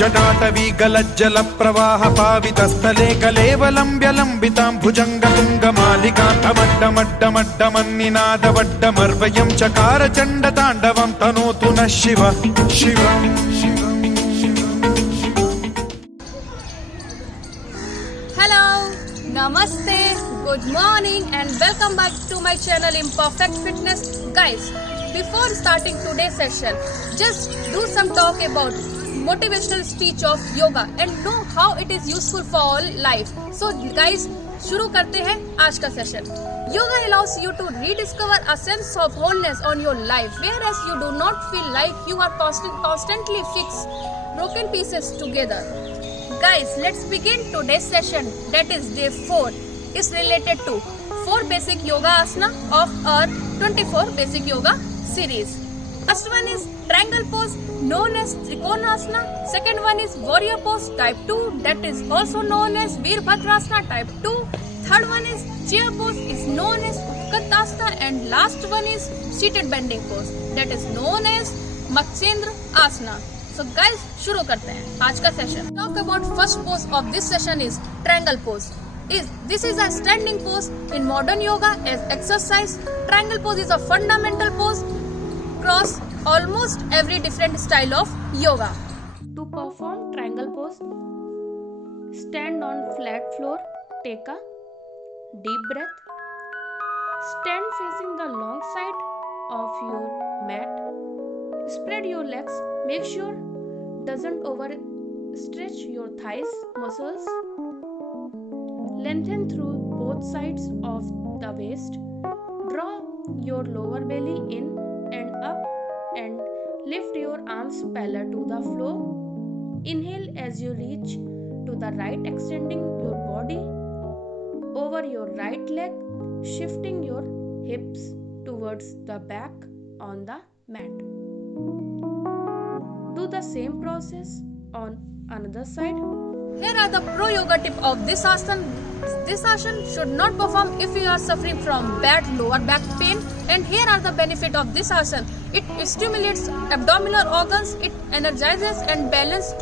जटाटवी गलज्जल प्रवाह पावितस्थले कलेवलम्ब्यलम्बितां भुजङ्गतुङ्गमालिकान्तमड्डमड्डमड्डमन्निनादवड्डमर्वयं चकार चण्डताण्डवं तनोतु नः Shiv Shiv. Hello, Namaste, good morning and welcome back to my channel Imperfect Fitness. Guys, before starting today's session, just do some talk about motivational speech of yoga and know how it is useful for all life. So guys, शुरू करते हैं आज का session. Yoga allows you to rediscover a sense of wholeness on your life, whereas you do not feel like you are constantly fixed broken pieces together. Guys, let's begin today's session, that is day 4, is related to 4 basic yoga asana of our 24 basic yoga series. First one is triangle pose known as Trikonasana. Second one is warrior pose type 2, that is also known as Veerbhadrasana type 2. Third one is chair pose is known as Utkatasana, and last one is seated bending pose, that is known as Matsyendra Asana. So guys, शुरू करते हैं आज का session. Talk about first pose of this session is triangle pose. This is a standing pose in modern yoga as exercise. Triangle pose is a fundamental pose across almost every different style of yoga. To perform triangle pose, stand on flat floor, take a deep breath, stand facing the long side of your mat, spread your legs, make sure doesn't overstretch your thighs muscles, lengthen through both sides of the waist, draw your lower belly in and up and lift your arms parallel to the floor. Inhale as you reach to the right, extending your body over your right leg, shifting your hips towards the back on the mat. Do the same process on another side. Here are the pro yoga tip of this asana. This asana should not perform if you are suffering from bad lower back pain, and here are the benefit of this asana. It stimulates abdominal organs, it energizes and balance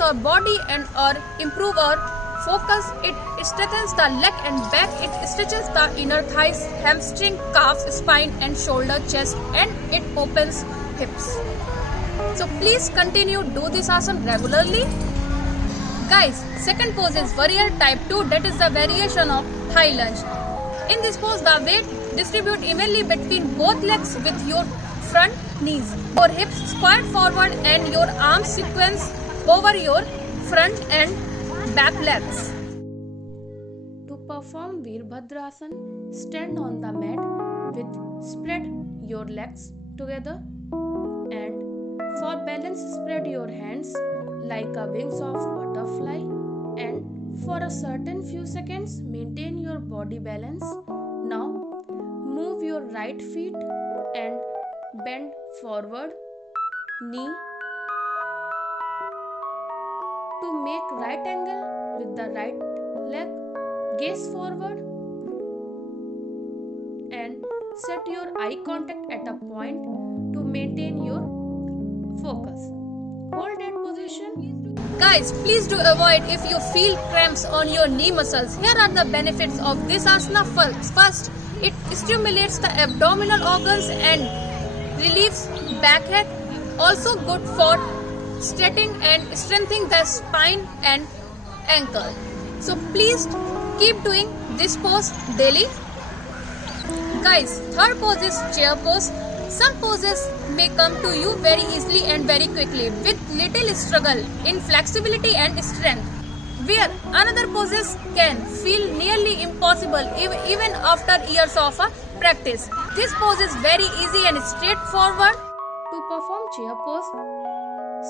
our body and or improve our focus. It strengthens the leg and back, it stretches the inner thighs, hamstring, calves, spine and shoulder, chest, and it opens hips. So please continue do this asana regularly. Guys, second pose is warrior type 2, that is the variation of thigh lunge. In this pose, the weight distribute evenly between both legs with your front knees. Your hips squat forward and your arms sequence over your front and back legs. To perform Veerbhadrasana, stand on the mat with spread your legs together, and for balance spread your hands like a wings of butterfly, and for a certain few seconds maintain your body balance. Now move your right feet and bend forward, knee to make right angle with the right leg, gaze forward and set your eye contact at a point to maintain your focus. Hold that position. Guys, please do avoid if you feel cramps on your knee muscles. Here are the benefits of this asana. First, it stimulates the abdominal organs and relieves backache. Also good for stretching and strengthening the spine and ankle. So please keep doing this pose daily. Guys, third pose is chair pose. Some poses may come to you very easily and very quickly with little struggle in flexibility and strength, where another poses can feel nearly impossible even after years of practice. This pose is very easy and straightforward. To perform chair pose,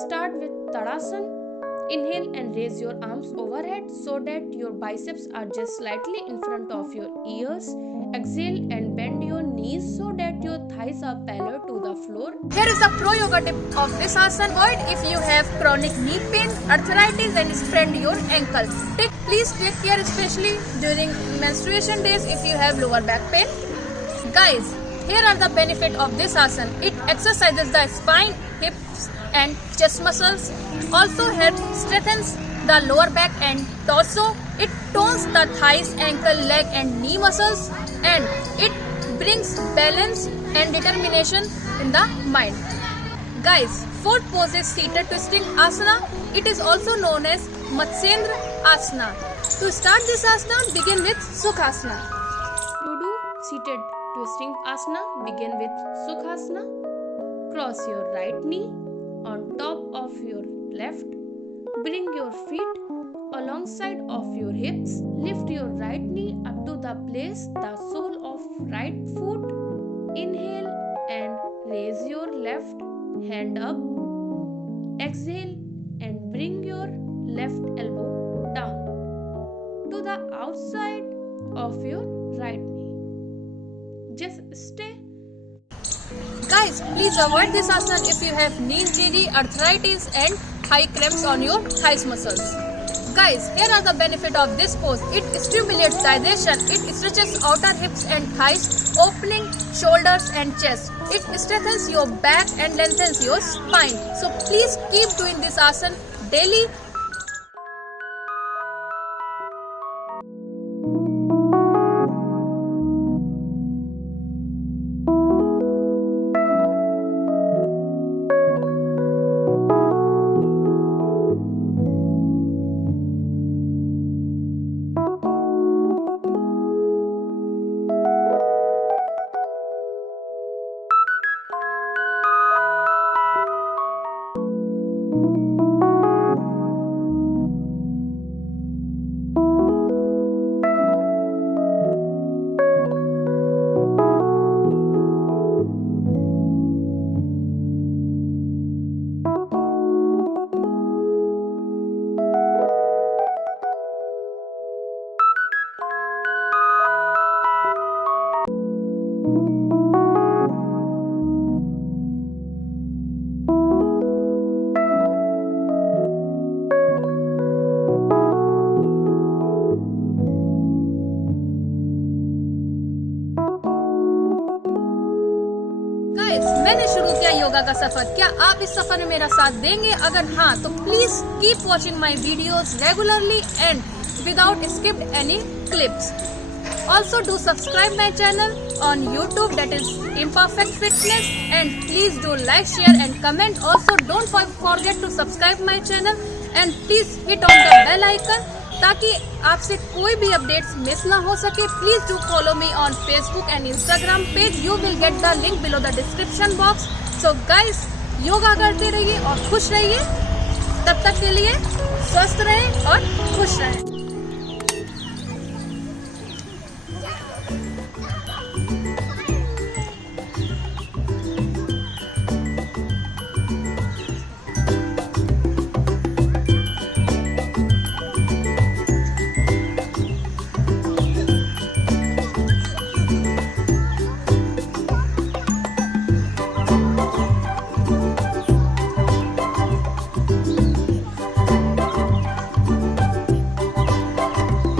start with Tadasana. Inhale and raise your arms overhead so that your biceps are just slightly in front of your ears. Exhale and bend your knees so that your thighs are parallel to the floor. Here is the pro yoga tip of this asana. Avoid if you have chronic knee pain, arthritis and sprained your ankle. Please take care especially during menstruation days if you have lower back pain. Guys, here are the benefit of this asana. It exercises the spine, hips and chest muscles. Also helps strengthens the lower back and torso. It tones the thighs, ankle, leg and knee muscles, and it brings balance and determination in the mind. Guys, fourth pose is seated twisting asana. It is also known as Matsyendra asana. To start this asana, begin with Sukhasana. To do seated twisting asana, begin with Sukhasana. Cross your right knee on top of your left. Bring your feet alongside of your hips. Lift your right knee up to the place the sole of right foot. Inhale and raise your left hand up. Exhale and bring your left elbow down to the outside of your right knee. Just stay. Guys, please avoid this asana if you have knee injury, arthritis and thigh cramps on your thighs muscles. Guys, here are the benefits of this pose. It stimulates digestion, it stretches outer hips and thighs, opening shoulders and chest. It strengthens your back and lengthens your spine. So please keep doing this asana daily. मैंने शुरू किया योगा का सफर, क्या आप इस सफर में मेरा साथ देंगे? अगर हाँ तो please keep watching my videos regularly and without skipped any clips. Also do subscribe my channel on YouTube, that is Imperfect Fitness, and please do like, share and comment. Also don't forget to subscribe my channel and please hit on the bell icon ताकि आपसे कोई भी updates miss ना हो सके. Please do follow me on Facebook and Instagram page. You will get the link below the description box. So guys, yoga करते रहिए और खुश रहिए. तब तक के लिए स्वस्थ रहें और खुश रहें.